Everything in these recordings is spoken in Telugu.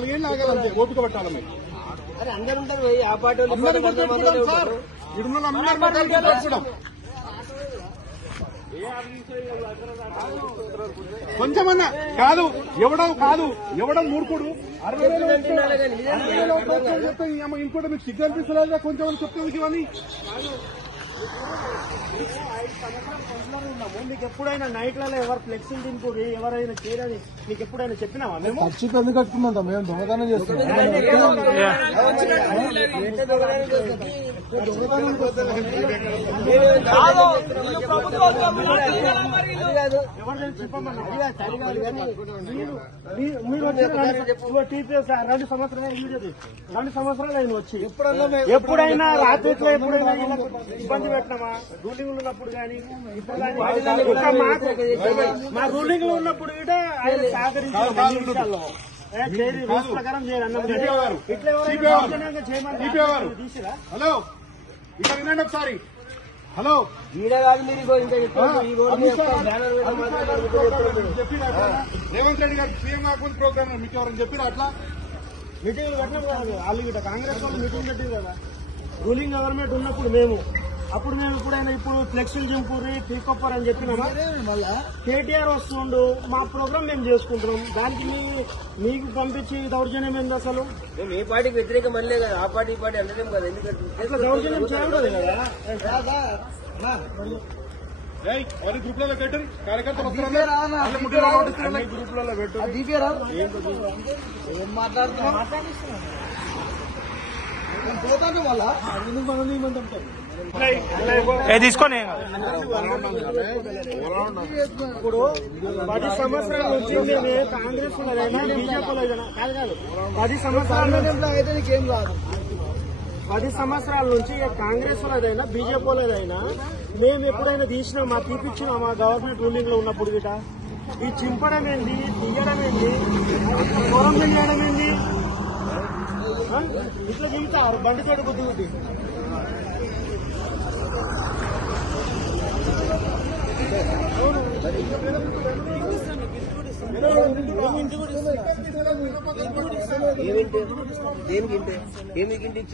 4 ఏళ్ళు ఆగాలంటే ఓపిక పట్టాలి మరి. అరే అందరు ఉంటారు ఆ పార్టీ సార్ ఇడున్న అందరూ కొంచెమన్నా కాదు ఎవడం మూర్ఖుడు 60,000 చెప్తే ఇంకోటి మీకు సిగ్గు అనిపిస్తలేదా కొంచెం చెప్తుంది ఇవన్నీ. 5 సంవత్సరాలు కౌన్సిలర్ ఉన్నాము. మీకు ఎప్పుడైనా నైట్లలో ఎవరు ఫ్లెక్సీలు దింపుడు ఎవరైనా చేయరని మీకు ఎప్పుడైనా చెప్పినావా? మేము ఖర్చు ఎందుకు కట్టుకుందాం, మేము దొంగతనం చేస్తున్నాం. రెండు సంవత్సరాలు ఆయన వచ్చి ఎప్పుడైనా రాత్రిలో ఎప్పుడైనా ఇబ్బంది పెట్టినామా? రూలింగ్ ఉన్నప్పుడు కానీ ఇప్పుడు కానీ మా రూలింగ్ లో ఉన్నప్పుడు కూడా ఆయన సహకరించారు. రూల్స్ ప్రకారం హలో ఇక్కడ వినండి ఒకసారి. హలో ఈడ కాదు మీరు రేవంత్ రెడ్డి గారు సీఎం కాకుండా ప్రోగ్రామ్ మీకు ఎవరైనా చెప్పిరా? అట్లా మీటింగ్లు పెట్టినప్పుడు వాళ్ళు ఇట కాంగ్రెస్ వాళ్ళు మీటింగ్ పెట్టింది కదా రూలింగ్ గవర్నమెంట్ ఉన్నప్పుడు మేము ఎప్పుడైనా ఇప్పుడు ఫ్లెక్సీలు చింపూరి పీకొప్పర్ అని చెప్పినామా? కేటీఆర్ వస్తుండు మా ప్రోగ్రామ్ మేము చేసుకుంటున్నాం, దానికి మీకు పంపించి దౌర్జన్యం ఏంది? అసలు మేము ఏ పార్టీకి వ్యతిరేకం అనలే కదా, ఆ పార్టీ ఈ పార్టీ అనలేం కదా. ఎందుకంటే ఇట్లా దౌర్జన్యం చేయకూడదు కదా. గ్రూప్లలో పెట్టండి, కార్యకర్తలు గ్రూప్లలో పెట్టు. ఏం మాట్లాడుతున్నా పోతాను మళ్ళా తీసుకొని ఇప్పుడు 10 సంవత్సరాల నుంచి మేము కాంగ్రెస్ ఉన్నదైనా బీజేపీలో కాదు 10 సంవత్సరాల అయితే నీకేం కాదు. 10 సంవత్సరాల నుంచి కాంగ్రెస్ వాళ్ళదైనా బీజేపీ వాళ్ళదైనా మేము ఎప్పుడైనా తీసినామా తీపిచ్చినామా గవర్నమెంట్ రూలింగ్ లో ఉన్నప్పుడు గిట? ఈ చింపడం ఏంది, తీయడం ఏంది, దూరం చేయడం ఏంది? ఇట్లా దిగుతారు బండి చెడు బుద్ధి బుద్ధి.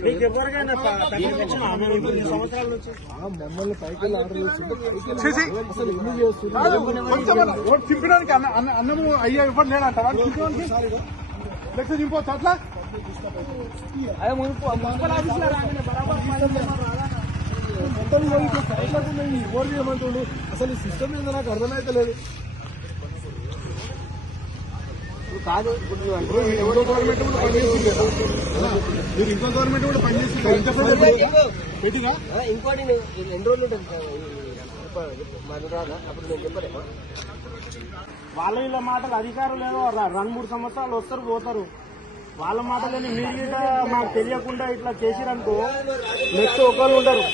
మీకు ఎవరికైనా సంవత్సరాల నుంచి మమ్మల్ని పైకి ఆర్డర్ చేసి అసలు ఎన్ని చేస్తున్నారు చింపడానికి అన్నము అయ్యా ఇవ్వడం లేదంటారా? లెక్క చింపవచ్చు అట్లా ఓర్ చేయమంటుండు. అసలు ఈ సిస్టమ్ ఏందో నాకు అర్థమైతే లేదు. కాదు ఎవరో గవర్నమెంట్ కూడా పనిచేస్తుంది కదా, మీరు ఇంకో గవర్నమెంట్ కూడా పనిచేస్తుంది పెట్టిగా. ఇంకోటి ఎన్ని రోజులు ఉంటుంది రాదా? అప్పుడు నేను చెప్పలేమా? వాళ్ళ వీళ్ళ మాటలు అధికారులు లేదో 2-3 సంవత్సరాలు వస్తారు పోతారు. వాళ్ళ మాటలని మీరు మాకు తెలియకుండా ఇట్లా చేసిరనుకో నెక్స్ట్ ఒకళ్ళు ఉంటారు.